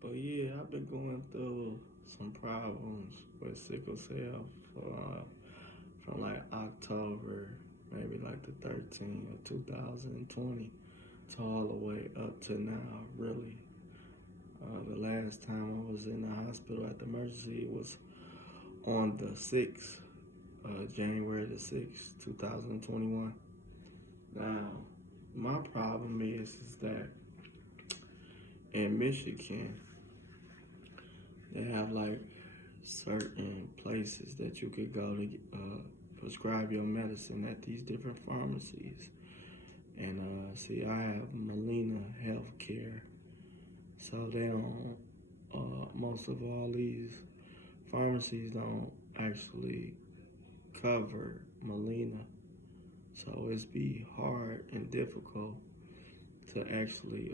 But yeah, I've been going through some problems with sickle cell from like October, maybe like the 13th of 2020 to all the way up to now, really. The last time I was in the hospital at the emergency was on the 6th, January the 6th, 2021. Now, my problem is that in Michigan, they have like certain places that you could go to prescribe your medicine at these different pharmacies. And see, I have Molina Healthcare, so they don't. Most of all these pharmacies don't actually cover Molina, so it's be hard and difficult to actually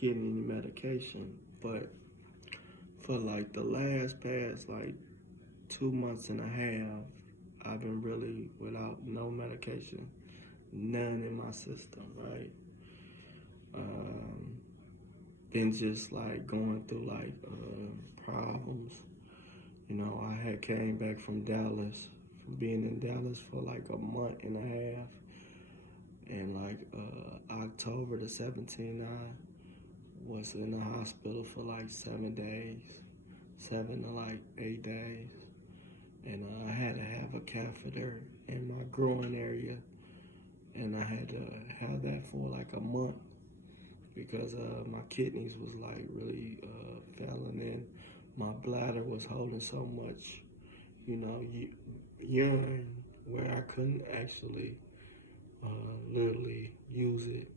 get any medication. But for like the past like 2 months and a half, I've been really without no medication, none in my system, right? Um, been just like going through like problems. You know, I had came back from Dallas, from being in Dallas for like a month and a half, and like October the 17th, I was in the hospital for like 7 days, 7 to like 8 days, and I had to have a catheter in my groin area, and I had to have that for like a month because my kidneys was like really failing in. My bladder was holding so much, urine where I couldn't actually literally use it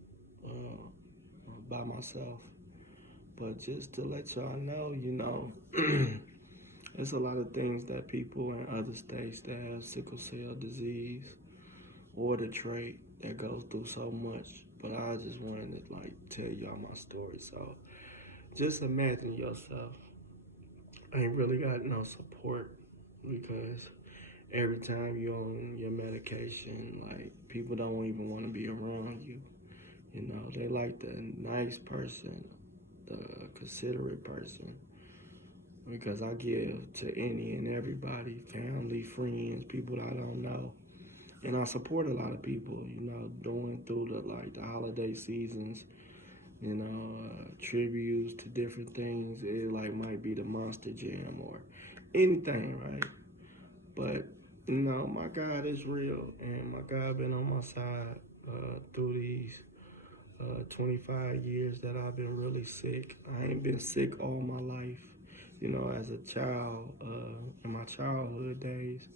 by myself. But just to let y'all know, there's a lot of things that people in other states that have sickle cell disease or the trait that goes through so much. But I just wanted to like tell y'all my story. So just imagine yourself ain't really got no support because every time you're on your medication, like people don't even want to be around you. You know, they like the nice person, the considerate person, because I give to any and everybody, family, friends, people that I don't know. And I support a lot of people, going through the holiday seasons, tributes to different things. It like might be the Monster Jam or anything, right? But my God is real, and my God been on my side through these 25 years that I've been really sick. I ain't been sick all my life. As a child, in my childhood days,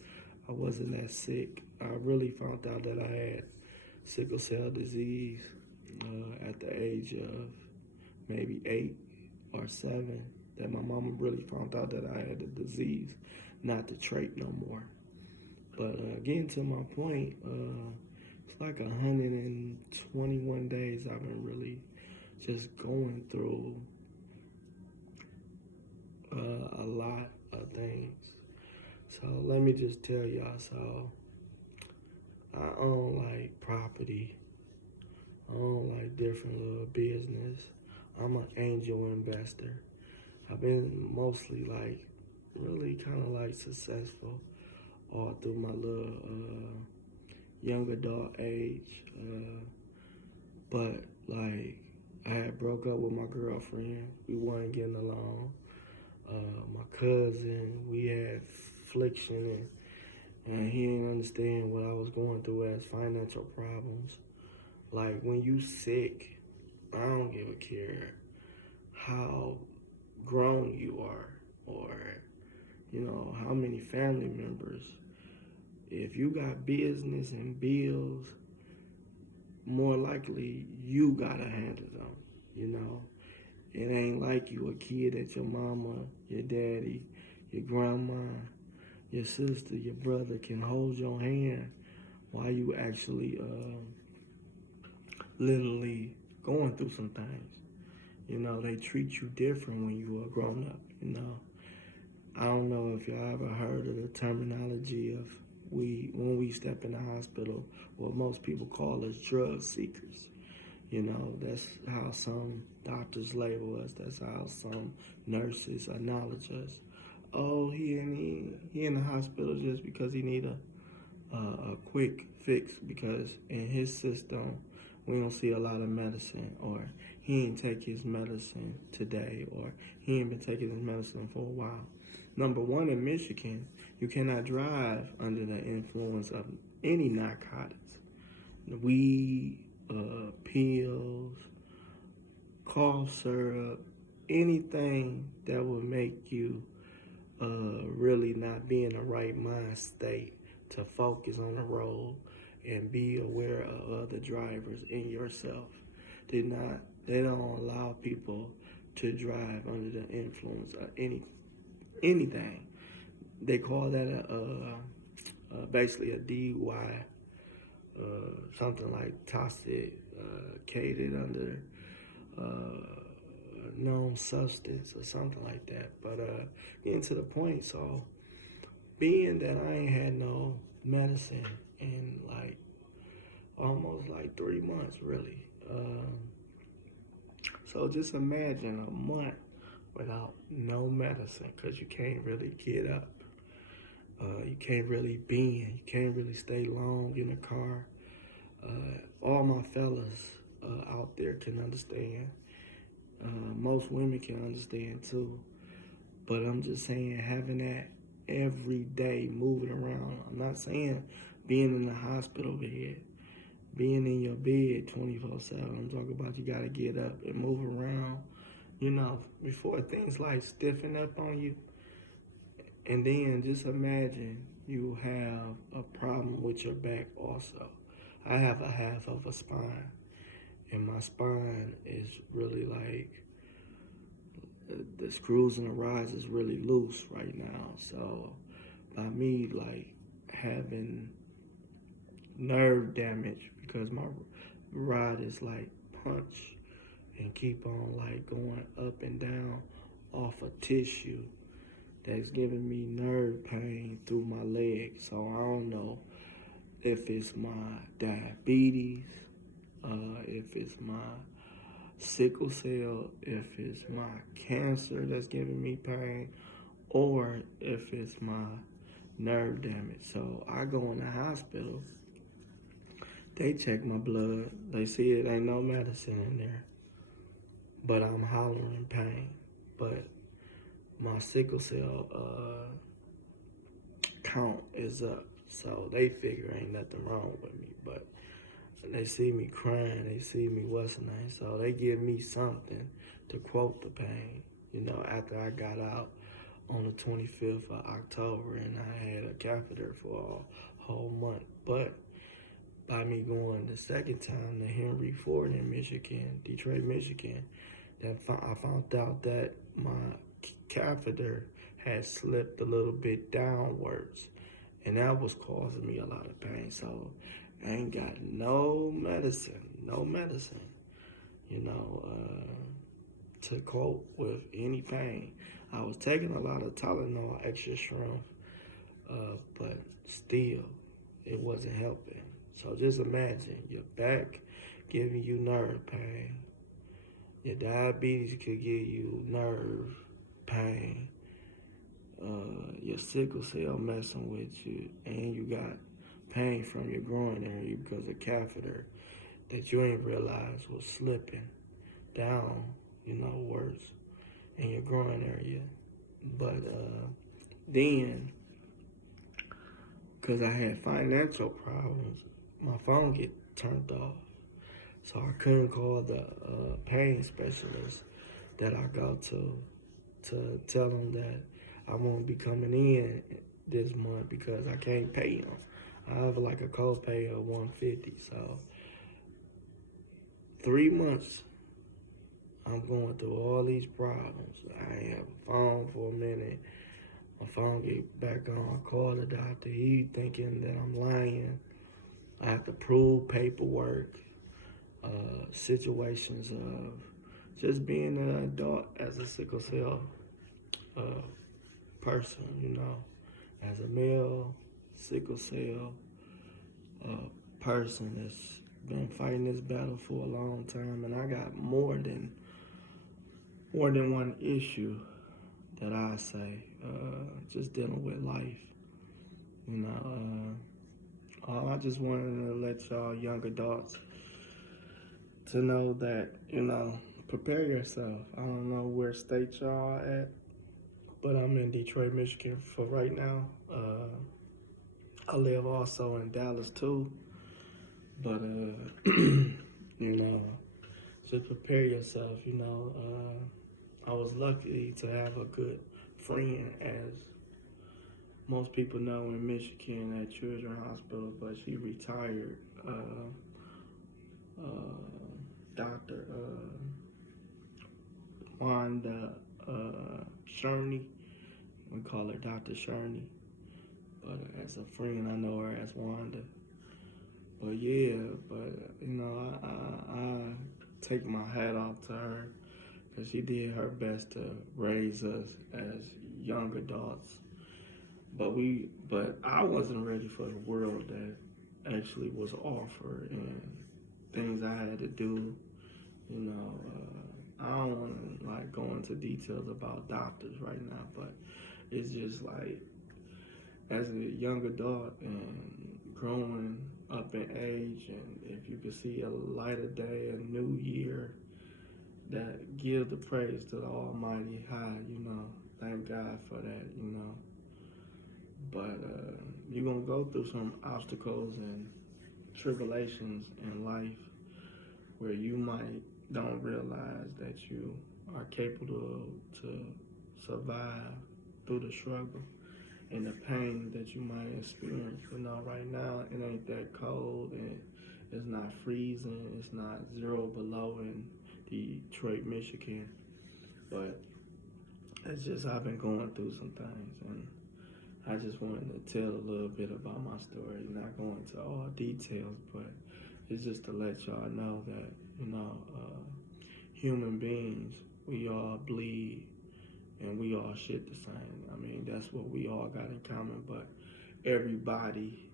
I wasn't that sick. I really found out that I had sickle cell disease at the age of maybe 8 or 7. That my mama really found out that I had the disease, not the trait no more. But getting to my point, it's like 121 days I've been really just going through a lot of things. So let me just tell y'all. So I own like property. I own like different little business. I'm an angel investor. I've been mostly like really kind of like successful all through my little young adult age. But like I had broke up with my girlfriend. We weren't getting along. My cousin, we had friction, and he didn't understand what I was going through as financial problems. Like when you sick, I don't give a care how grown you are or how many family members. If you got business and bills, more likely you gotta handle them. You know, it ain't like you a kid that your mama, your daddy, your grandma, your sister, your brother can hold your hand while you actually literally going through some things. They treat you different when you are grown up. I don't know if y'all ever heard of the terminology of when we step in the hospital, what most people call us drug seekers. You know, that's how some doctors label us. That's how some nurses acknowledge us. Oh, he in the hospital just because he need a quick fix, because in his system we don't see a lot of medicine, or he ain't take his medicine today, or he ain't been taking his medicine for a while. Number one, in Michigan, you cannot drive under the influence of any narcotics, weed, pills, cough syrup, anything that would make you really not be in the right mind state to focus on the road and be aware of other drivers and yourself. They don't allow people to drive under the influence of anything. They call that basically a DUI, something like toxicated under known substance or something like that. But getting to the point, so being that I ain't had no medicine in like almost like 3 months, really. So just imagine a month without no medicine, because you can't really get up. You can't really bend. You can't really stay long in the car. All my fellas out there can understand. Most women can understand too. But I'm just saying, having that every day, moving around. I'm not saying being in the hospital bed, being in your bed 24/7. I'm talking about you gotta get up and move around, you know, before things like stiffen up on you. And then just imagine you have a problem with your back also. I have a half of a spine, and my spine is really like, the screws and the rods is really loose right now. So by me like having nerve damage, because my rod is like punch and keep on like going up and down off of tissue, that's giving me nerve pain through my legs. So I don't know if it's my diabetes, if it's my sickle cell, if it's my cancer that's giving me pain, or if it's my nerve damage. So I go in the hospital, they check my blood, they see it ain't no medicine in there, but I'm hollering in pain. But my sickle cell count is up, so they figure ain't nothing wrong with me. But they see me crying, they see me what's the name, so they give me something to quote the pain. You know, after I got out on the 25th of October, and I had a catheter for a whole month. But by me going the second time to Henry Ford in Michigan, Detroit, Michigan, then I found out that my catheter had slipped a little bit downwards, and that was causing me a lot of pain. So I ain't got no medicine, you know, to cope with any pain. I was taking a lot of Tylenol, extra strength, but still, it wasn't helping. So just imagine your back giving you nerve pain. Your diabetes could give you nerve pain. Your sickle cell messing with you, and you got pain from your groin area because of catheter that you ain't realized was slipping down, you know, worse in your groin area. But then, because I had financial problems, my phone get turned off. So I couldn't call the pain specialist that I go to tell them that I won't be coming in this month because I can't pay them. I have like a copay of $150. So 3 months, I'm going through all these problems. I ain't have a phone for a minute. My phone get back on. I call the doctor. He thinking that I'm lying. I have to prove paperwork. Situations of just being an adult as a sickle cell person, you know, as a male sickle cell person that's been fighting this battle for a long time, and I got more than one issue that I say. Just dealing with life, you know. All I just wanted to let y'all young adults to know that, prepare yourself. I don't know where state y'all at, but I'm in Detroit, Michigan for right now. I live also in Dallas too, but just prepare yourself. I was lucky to have a good friend, as most people know, in Michigan at Children's Hospital, but she retired. Dr. Wanda Sherney. We call her Dr. Sherney, but as a friend, I know her as Wanda. But yeah, I take my hat off to her because she did her best to raise us as young adults. But I wasn't ready for the world that actually was offered and things I had to do. I don't want to go into details about doctors right now, but it's just like, as a young adult and growing up in age, and if you could see a lighter day, a new year, that give the praise to the Almighty High, thank God for that. But you're going to go through some obstacles and tribulations in life where you might don't realize that you are capable to survive through the struggle and the pain that you might experience. Right now it ain't that cold, and it's not freezing, it's not 0 below in Detroit, Michigan. But it's just I've been going through some things, and I just wanted to tell a little bit about my story, not go into all details, but it's just to let y'all know that, human beings, we all bleed and we all shit the same. I mean, that's what we all got in common, but everybody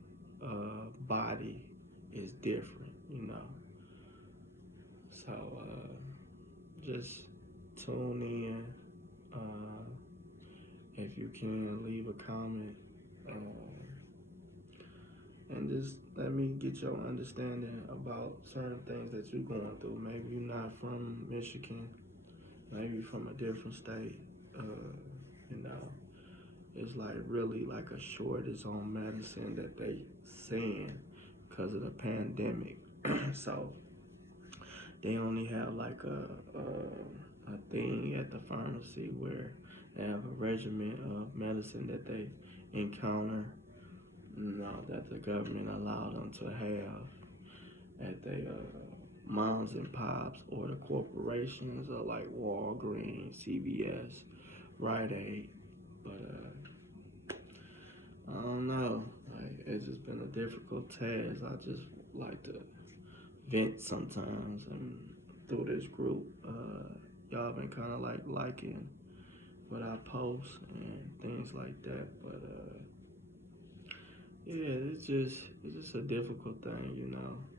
body is different. So just tune in. If you can, leave a comment. And just let me get your understanding about certain things that you're going through. Maybe you're not from Michigan, maybe from a different state. It's like really like a shortage on medicine that they saying because of the pandemic. So they only have like a thing at the pharmacy where they have a regimen of medicine that they encounter, that the government allowed them to have at their moms and pops, or the corporations are like Walgreens, CVS, Rite Aid. But I don't know. Like, it's just been a difficult task. I just like to vent sometimes, and through this group, y'all been kind of like liking what I post and things like that. But yeah, it's just a difficult thing.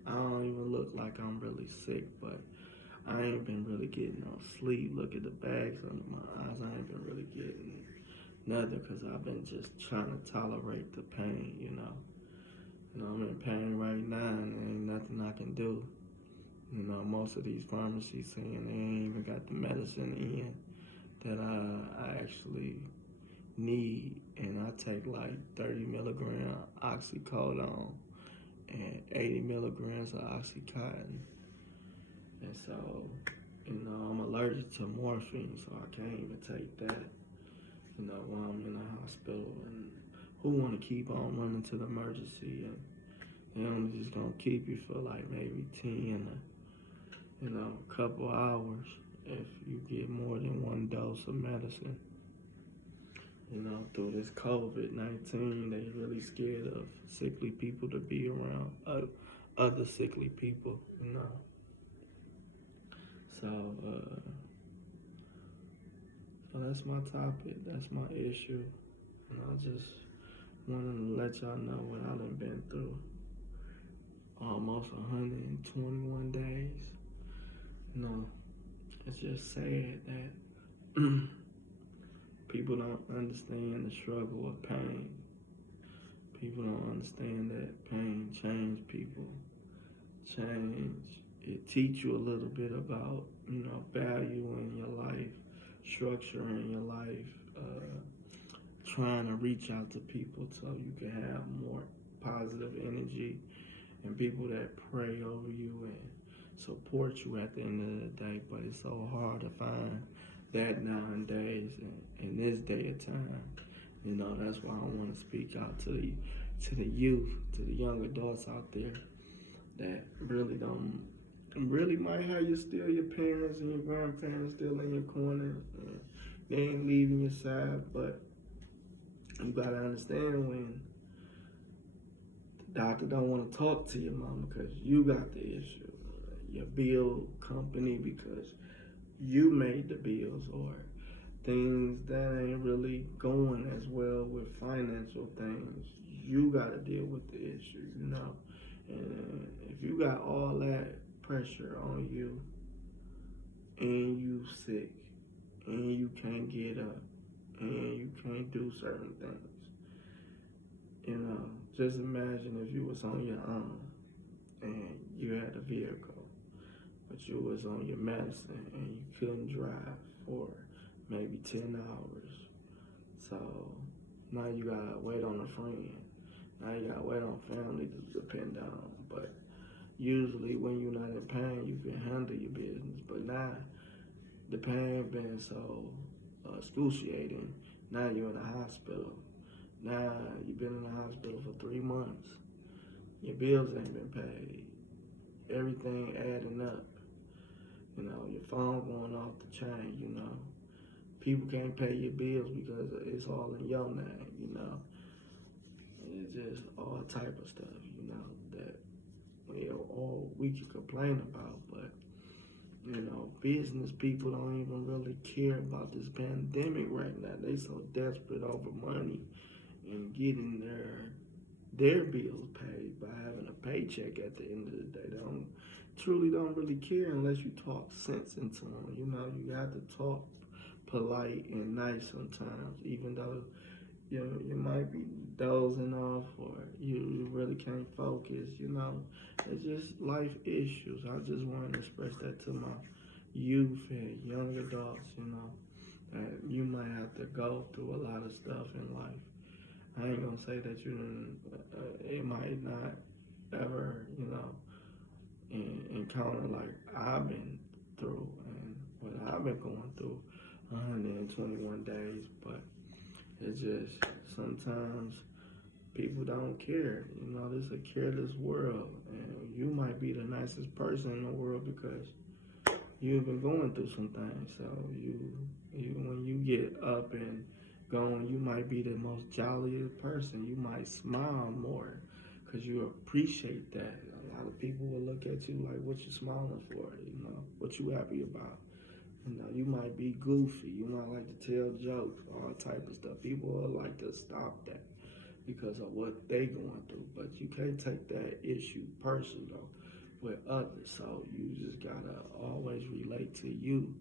I don't even look like I'm really sick, but I ain't been really getting no sleep. Look at the bags under my eyes. I ain't been really getting nothing because I've been just trying to tolerate the pain. I'm in pain right now, and there ain't nothing I can do. Most of these pharmacies saying they ain't even got the medicine in that I actually need, and I take like 30 milligram oxycodone and 80 milligrams of oxycontin, and so I'm allergic to morphine, so I can't even take that. While I'm in the hospital, and who want to keep on running to the emergency, and they only just gonna keep you for like maybe 10, a couple hours if you get more than one dose of medicine. Through this COVID-19, they really scared of sickly people to be around other sickly people. So, so that's my topic. That's my issue. And I just wanted to let y'all know what I done been through. almost 121 days. You know, it's just sad that people don't understand the struggle of pain. People don't understand that pain change people. Change. It teach you a little bit about, value in your life, structure in your life, trying to reach out to people so you can have more positive energy and people that pray over you and support you at the end of the day. But it's so hard to find that nowadays in this day of time. That's why I want to speak out to the youth, to the young adults out there that really might have still your parents and your grandparents still in your corner. And they ain't leaving your side, but you gotta understand when the doctor don't want to talk to your mama because you got the issue, your bill company because you made the bills, or things that ain't really going as well with financial things. You gotta deal with the issue. And if you got all that pressure on you and you sick and you can't get up and you can't do certain things, just imagine if you was on your own and you had a vehicle, but you was on your medicine and you couldn't drive for maybe 10 hours. So now you gotta wait on a friend. Now you gotta wait on family to depend on. But usually when you're not in pain, you can handle your business. But now the pain been so excruciating. Now you're in the hospital. Now you've been in the hospital for 3 months. Your bills ain't been paid. Everything adding up. Your phone going off the chain. People can't pay your bills because it's all in your name. It's just all type of stuff, that we can complain about, but business people don't even really care about this pandemic right now. They so desperate over money and getting their bills paid by having a paycheck at the end of the day. They don't really care unless you talk sense into them. You have to talk polite and nice sometimes, even though you might be dozing off or you really can't focus. It's just life issues. I just want to express that to my youth and young adults. That you might have to go through a lot of stuff in life. I ain't gonna say that you didn't. It might not ever, encounter like I've been through and what I've been going through 121 days, but it's just sometimes people don't care. This is a careless world, and you might be the nicest person in the world because you've been going through some things. So you when you get up and going, you might be the most jolliest person. You might smile more because you appreciate that. A lot of people will look at you like, "What you smiling for?" What you happy about? You might be goofy. You might like to tell jokes, all type of stuff. People will like to stop that because of what they going through. But you can't take that issue personal with others. So you just gotta always relate to you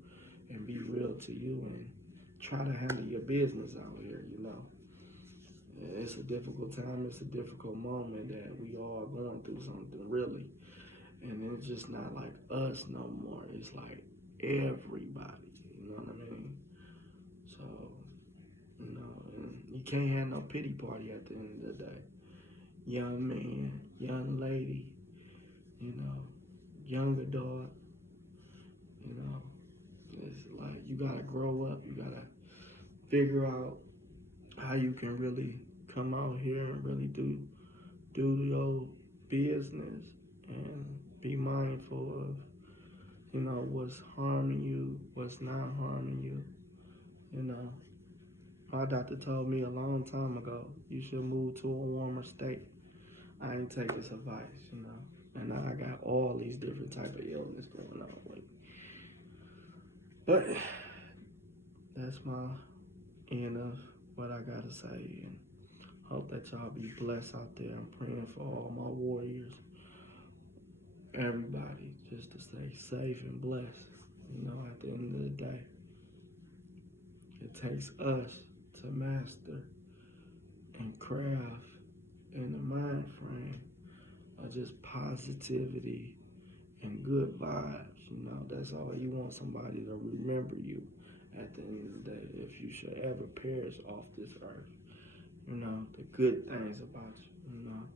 and be real to you and try to handle your business out here. It's a difficult time. It's a difficult moment that we all going through something really. And it's just not like us no more. It's like everybody, you know what I mean? So, and you can't have no pity party at the end of the day. Young man, young lady, young adult, it's like you gotta grow up. You gotta figure out how you can really come out here and really do your business and be mindful of what's harming you, what's not harming you. My doctor told me a long time ago, you should move to a warmer state. I ain't take his advice, and now I got all these different type of illness going on with me. But that's my end of what I gotta say, and hope that y'all be blessed out there. I'm praying for all my warriors everybody just to stay safe and blessed. At the end of the day, it takes us to master and craft in the mind frame of just positivity and good vibes. That's all you want somebody to remember you at the end of the day. If you should ever perish off this earth, the good things about you.